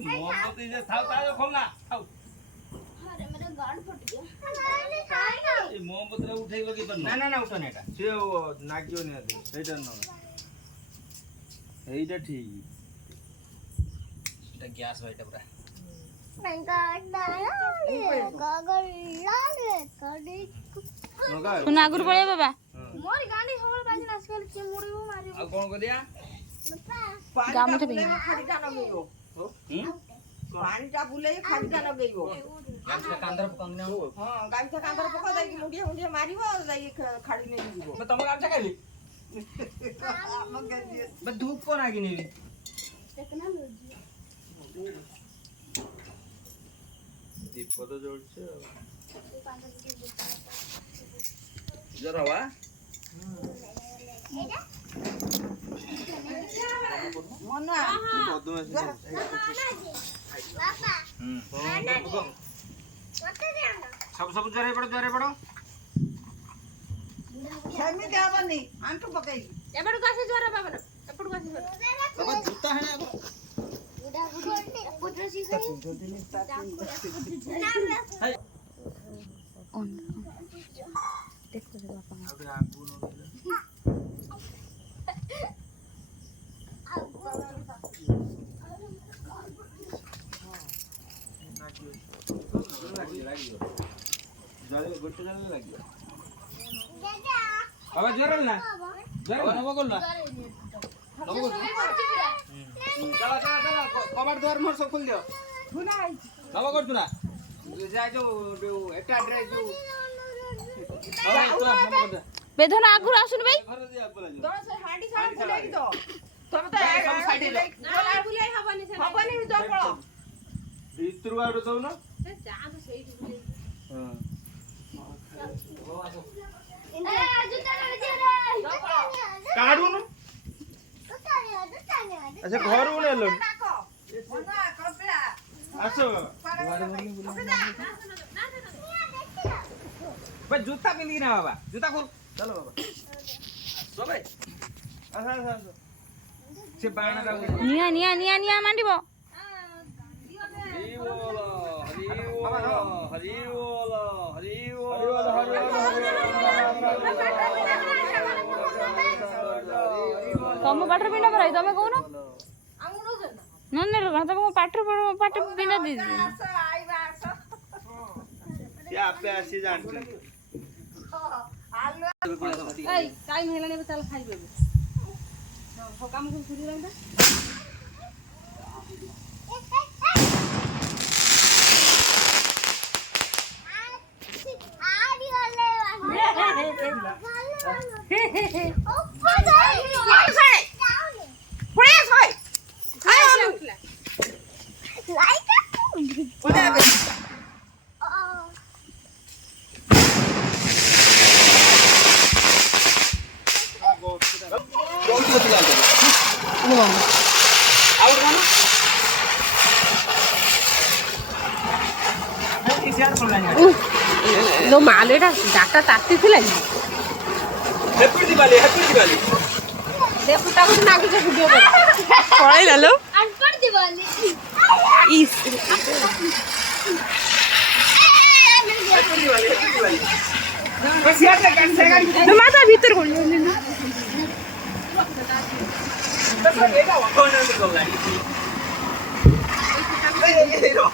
मोमबत्ती जे थाव ताजो खोलना थाव अरे मेरा गार्ड फट गया ए मोमबत्ती रे उठेई लगी पर ना ना ना उठो नेटा से नागियो ने दे सेटा न एइटा ठीक এটা গ্যাস হইটা পুরা सुन आगुर पळे बाबा मोर गांडी होल बाजी आजकल के मुड़ियो मारियो आ कोन करिया गाम थे बिना खालीटा लगेयो पानीटा बुले खालीटा लगेयो गामचा कांदर पकंगना हो हां गामचा कांदर पका दई मुंडिया मुंडिया मारिबो दई खाड़ी नै जीवो मैं तम गामचा खाइली बस धूप कोन आगी नेवी कितना लोजी दीप को तो जोड़छे जरा वा मना बदमाश पापा सब सब जरे पड़ो सेमी देवनी आंटू पकई एबड़ कासे जोरा बाबा एबड़ कासे जोरा बाबा जूता है ना बुढ़ा पुत्र सीखे ऑन देखो रे बापा अबे आगू न जले गोटे जले लागियो बाबा जरल ना जरल न बगल ना चला कबाड़ द्वार मोर सब खोल दियो खुनाई नवा करतु ना जा जो एटा ड्रेस जो बेधना आगुर आसुन भाई घर दिया बोला जो तो से हांडी साइड बुलाई दो तब तो सब साइड ले बोला बुलाई हबनी से हबनी दो पड़ो इत्रु आडो तो ना जा तो सही बुलाई हां ए जूता ले रे काडू न अच्छा घर उने लो मना कपड़ा आसो बे जूता पिंदी ना बाबा जूता खोल चलो बाबा सो भाई आसा आसा से बाणा का निया मांडिबो हरि बोलो हरि बोलो हरि बोलो तम पाटर पिंडा कराई तमे कोन नन्ने रो तमे पाटर पिंडा दी आइबा आसो ये आपे आसी जानते आलू ए टाइम हेलाने चल खाइबे हो काम को छुरी रंदा लो मालेटा डाटा ताती थिला हैप्पी दिवाली दे फुटा को नागु से वीडियो पळै लालो अनपढ़ दिवाली इस हैप्पी दिवाली बस यार कैसे गाड़ी तो माता भीतर कोन ले ना बस लेगा कौन है तो गाड़ी ए रो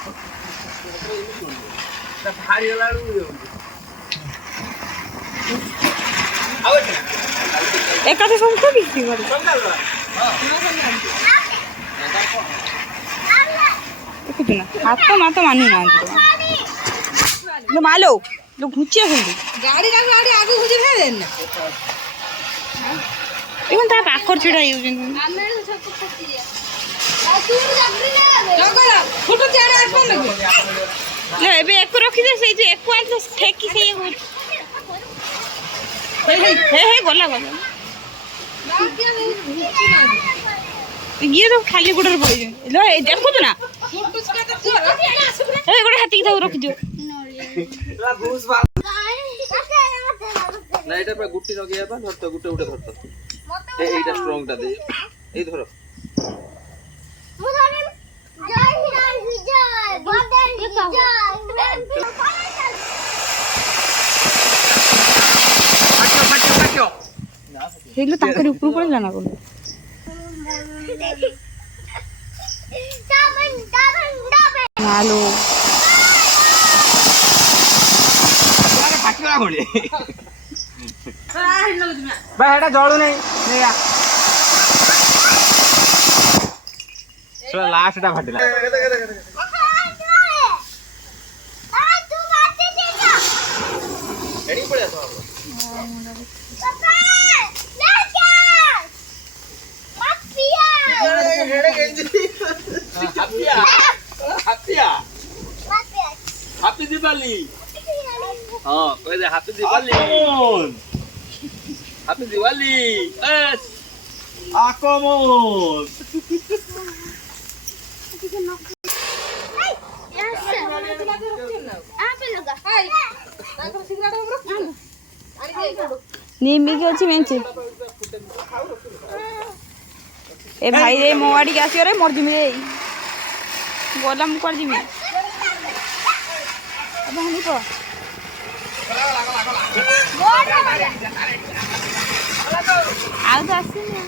तो भारी लाडू आवे एकाते संख्या किती वर समझल हां देखो ना हाथ तो माता मानी ना लो मालो लो घुचिया होंगे गाड़ी आगे घुसी फेरे ना even ता पाखर छिडा युजन आमे सब कुछ खत्ती है आ तू जबरी ले जगला फोटो चढ़े आज कौन लगे ले एबे एक रखी दे से जे एक पॉइंट ठेकी से हे गोला ना क्या ये तो खाली गुडर पड़ी लो देखो तो ना फोटो चढ़े तो ए गोटे हाथी की रख दियो ला घुस बा না এটা পা গুটি নগিয়া পা ধরতো গুটে উঠে ধরতো এইটা স্ট্রংটা দে এই ধরো সেগুলো তাঙ্কের উপর উপরে জানা করলো ভালো ফাটিলা গলি ভাই এটা জড়ু নেই নেগা সো লাস্টটা ফাটিলা এডি পড়ে আসো হাপিয়া হাপিয়া হ্যাপি দিওয়ালি হ্যাঁ কই দে হ্যাপি দিওয়ালি হ্যাপি দিওয়ালি এস আকমন ନିମିକି ଅଛି ମେଞ୍ଚେ ଏ ଭାଇ ରେ ମୋ ଆଡ଼ିକି ଆସିବ ରେ ମୋର ଜିମି ରେ ଗଲା ମୁଁ କୁଆଡ଼େ ଜିମି ଭାଙ୍ଗି ପ ଆଉ ତ ଆସିନି